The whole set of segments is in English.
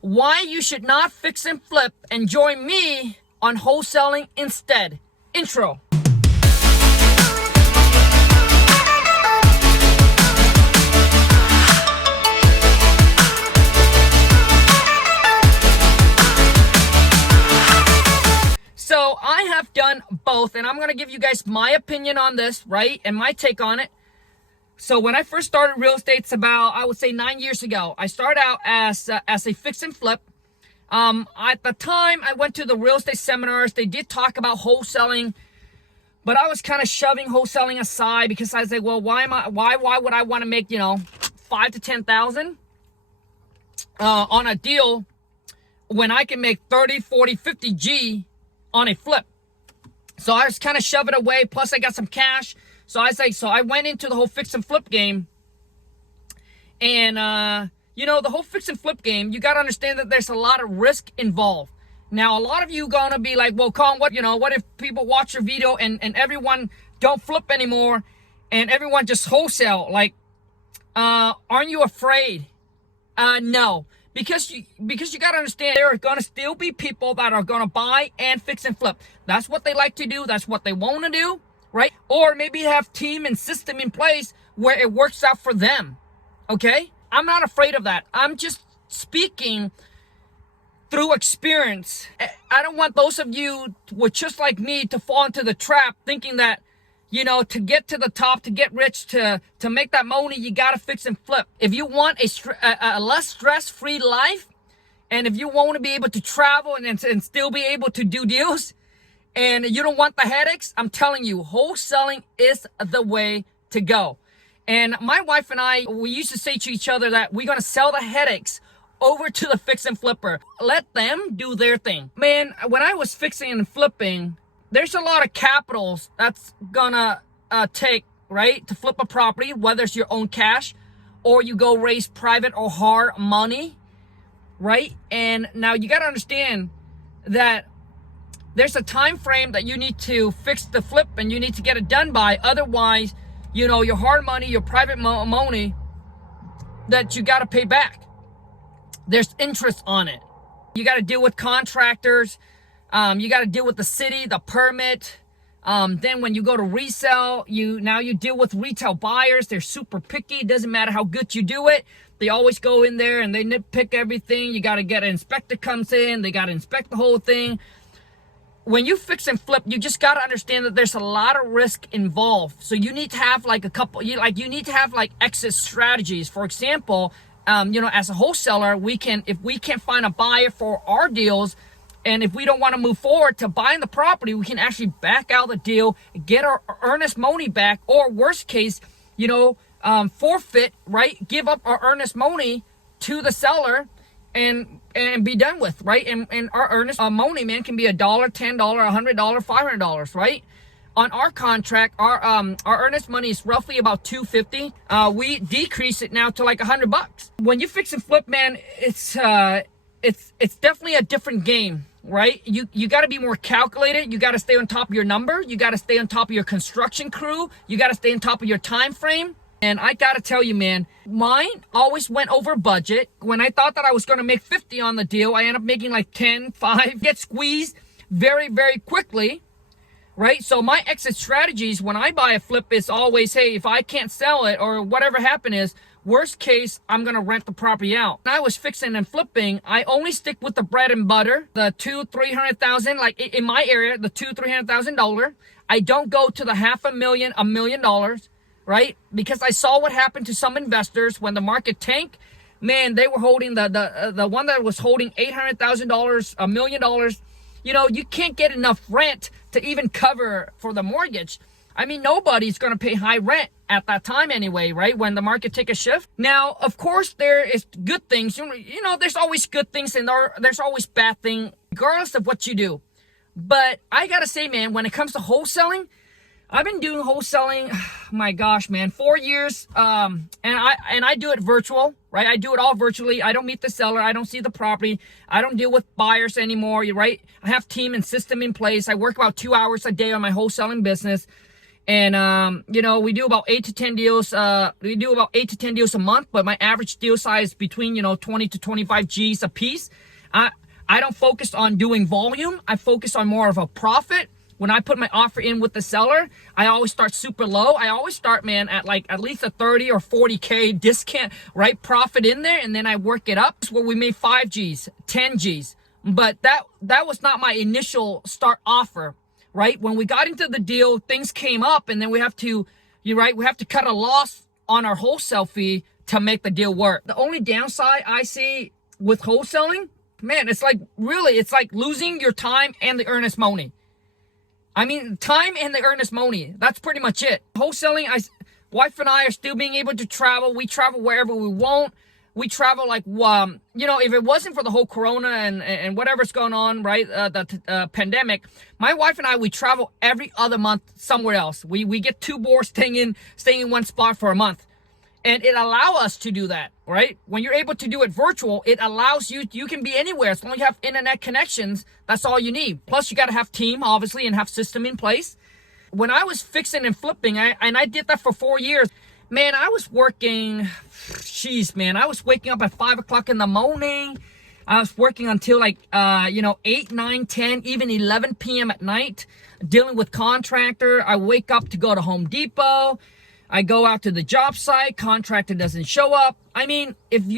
why you should not fix and flip and join me on wholesaling instead. Intro. So I have done both, and I'm going to give you guys my opinion on this, right? And my take on it. So when I first started real estate, it's about, I would say 9 years ago. I started out as a fix and flip. At the time, I went to the real estate seminars. They did talk about wholesaling, but I was kind of shoving wholesaling aside because I was like, well, why would I want to make, 5 to 10,000 on a deal when I can make 30, 40, 50 G on a flip? So I was kind of shoving it away. Plus I got some cash. So I went into the whole fix and flip game. And, the whole fix and flip game, you got to understand that there's a lot of risk involved. Now, a lot of you going to be like, well, Colin, what if people watch your video and everyone don't flip anymore and everyone just wholesale? Like, aren't you afraid? No. Because you got to understand, there are going to still be people that are going to buy and fix and flip. That's what they like to do. That's what they want to do, right? Or maybe have team and system in place where it works out for them, okay? I'm not afraid of that. I'm just speaking through experience. I don't want those of you who are just like me to fall into the trap thinking that, to get to the top, to get rich, to make that money, you got to fix and flip. If you want a less stress-free life, and if you want to be able to travel and still be able to do deals, and you don't want the headaches, I'm telling you, wholesaling is the way to go. And my wife and I, we used to say to each other that we're going to sell the headaches over to the fix and flipper. Let them do their thing. Man, when I was fixing and flipping, there's a lot of capitals that's gonna take, right, to flip a property, whether it's your own cash or you go raise private or hard money, right? And now you got to understand that there's a time frame that you need to fix the flip and you need to get it done by. Otherwise, your hard money, your private money that you got to pay back. There's interest on it. You got to deal with contractors. You got to deal with the city, the permit. Then when you go to resell, you deal with retail buyers. They're super picky. It doesn't matter how good you do it. They always go in there and they nitpick everything. You got to get an inspector comes in. They got to inspect the whole thing. When you fix and flip, you just got to understand that there's a lot of risk involved. So you need to have you need to have exit strategies. For example, as a wholesaler, if we can't find a buyer for our deals, and if we don't want to move forward to buying the property, we can actually back out the deal, get our earnest money back, or worst case, forfeit, right? Give up our earnest money to the seller and be done with, right? And our earnest money, man, can be $1, $10, $100, $500, right? On our contract, our earnest money is roughly about $250. We decrease it now to like $100. When you fix and flip, man, it's definitely a different game, right? You got to be more calculated. You got to stay on top of your number. You got to stay on top of your construction crew. You got to stay on top of your time frame. And I got to tell you, man, mine always went over budget. When I thought that I was going to make 50 on the deal, I ended up making like 10, 5, get squeezed very, very quickly, right? So my exit strategies when I buy a flip is always, hey, if I can't sell it or whatever happened is, worst case, I'm going to rent the property out. When I was fixing and flipping, I only stick with the bread and butter, the $200,000-300,000, like in my area, the $200,000-300,000. I don't go to the $500,000, $1 million, right? Because I saw what happened to some investors when the market tanked. Man, they were holding the one that was holding $800,000, $1 million. You can't get enough rent to even cover for the mortgage. I mean, nobody's going to pay high rent at that time anyway, right? When the market take a shift. Now, of course, there is good things. There's always good things and there's always bad things, regardless of what you do. But I got to say, man, when it comes to wholesaling, I've been doing wholesaling, my gosh, man, 4 years. And I do it virtual, right? I do it all virtually. I don't meet the seller. I don't see the property. I don't deal with buyers anymore, right? I have team and system in place. I work about 2 hours a day on my wholesaling business. And you know, we do about 8 to 10 deals. We do about 8 to 10 deals a month, but my average deal size between, you know, 20 to 25 G's a piece. I don't focus on doing volume. I focus on more of a profit. When I put my offer in with the seller, I always start super low. I always start, man, at like at least a 30 or 40K discount, right? Profit in there, and then I work it up. That's where we made 5 G's, 10 G's. But that was not my initial start offer, right? When we got into the deal, things came up, and then we have to, we have to cut a loss on our wholesale fee to make the deal work. The only downside I see with wholesaling, man, it's like losing your time and the earnest money. I mean, time and the earnest money. That's pretty much it. Wholesaling, wife and I are still being able to travel. We travel wherever we want. We travel like, you know, if it wasn't for the whole corona and whatever's going on, right, the pandemic, my wife and I, we travel every other month somewhere else. We get too bored staying in one spot for a month. And it allows us to do that, right? When you're able to do it virtual, it allows you can be anywhere. As long as you have internet connections, that's all you need. Plus, you got to have team, obviously, and have system in place. When I was fixing and flipping, I did that for 4 years. Man, I was working, I was waking up at 5 o'clock in the morning. I was working until like, 8, 9, 10, even 11 p.m. at night, dealing with contractor. I wake up to go to Home Depot. I go out to the job site, contractor doesn't show up. I mean,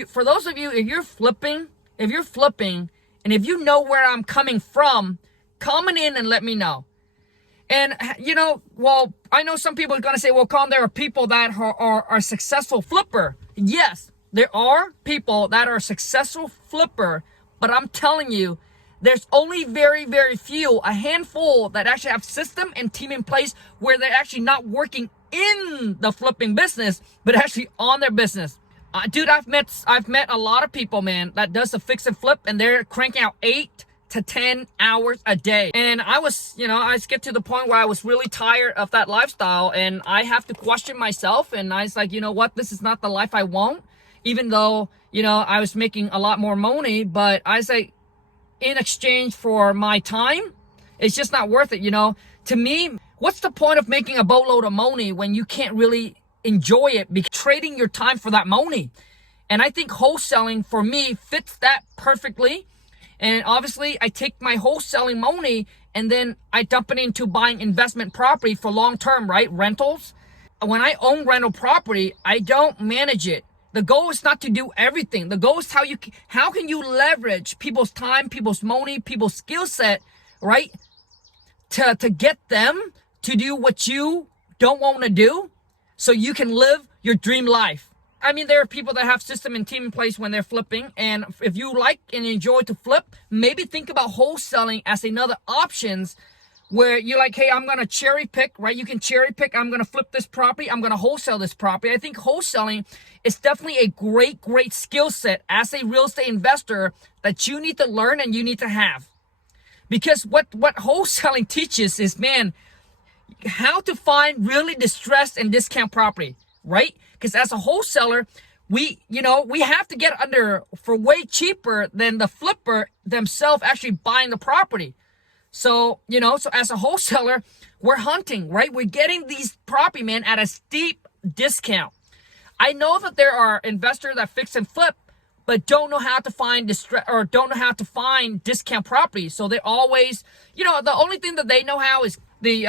for those of you, if you're flipping, and if you know where I'm coming from, comment in and let me know. And, you know, well, I know some people are going to say, well, Colin, there are people that are successful flipper. Yes, there are people that are successful flipper, but I'm telling you, there's only very, very few, a handful that actually have system and team in place where they're actually not working in the flipping business, but actually on their business. Dude, I've met a lot of people, man, that does the fix and flip, and they're cranking out 8 to 10 hours a day. And I get to the point where I was really tired of that lifestyle, and I have to question myself. And I was like, you know what? This is not the life I want. Even though, you know, I was making a lot more money, but I was like, in exchange for my time, it's just not worth it, you know? To me, what's the point of making a boatload of money when you can't really enjoy it, because trading your time for that money? And I think wholesaling for me fits that perfectly. And obviously I take my wholesaling money and then I dump it into buying investment property for long term, right? Rentals. When I own rental property, I don't manage it. The goal is not to do everything. The goal is how can you leverage people's time, people's money, people's skill set, right? To get them to do what you don't want to do so you can live your dream life. I mean, there are people that have system and team in place when they're flipping. And if you like and enjoy to flip, maybe think about wholesaling as another options where you're like, hey, I'm going to cherry pick, right? You can cherry pick. I'm going to flip this property. I'm going to wholesale this property. I think wholesaling is definitely a great, great skill set as a real estate investor that you need to learn and you need to have. Because what wholesaling teaches is, man, how to find really distressed and discount property, right? Because as a wholesaler, we have to get under for way cheaper than the flipper themselves actually buying the property. So, so as a wholesaler, we're hunting, right? We're getting these property, man, at a steep discount. I know that there are investors that fix and flip, but don't know how to find discount property. So they always, the only thing that they know how is the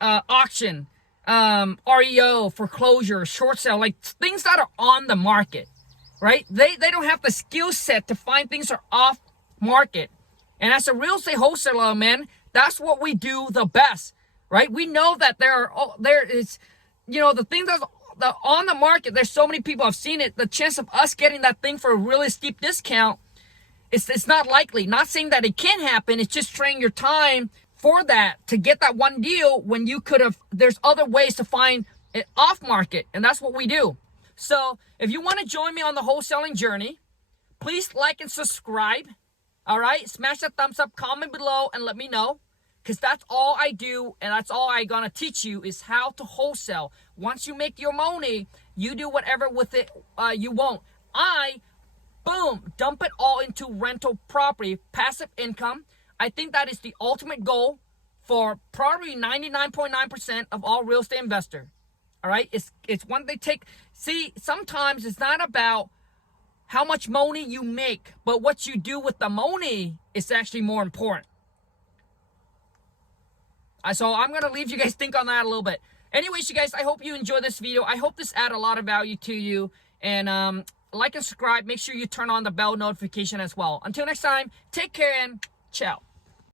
auction, REO, foreclosure, short sale, like things that are on the market, right? They don't have the skill set to find things that are off market. And as a real estate wholesaler, man, that's what we do the best, right? We know that there is, the thing that's on the market, there's so many people have seen it. The chance of us getting that thing for a really steep discount, it's not likely. Not saying that it can happen. It's just trading your time for that to get that one deal when you could have, there's other ways to find it off market. And that's what we do. So if you want to join me on the wholesaling journey, please like and subscribe. All right. Smash that thumbs up, comment below and let me know. Because that's all I do, and that's all I'm going to teach you is how to wholesale. Once you make your money, you do whatever with it you want. Dump it all into rental property, passive income. I think that is the ultimate goal for probably 99.9% of all real estate investor. All right, it's one they take. See, sometimes it's not about how much money you make, but what you do with the money is actually more important. So I'm gonna leave you guys think on that a little bit. Anyways, you guys, I hope you enjoy this video. I hope this added a lot of value to you. And like and subscribe. Make sure you turn on the bell notification as well. Until next time, take care and ciao.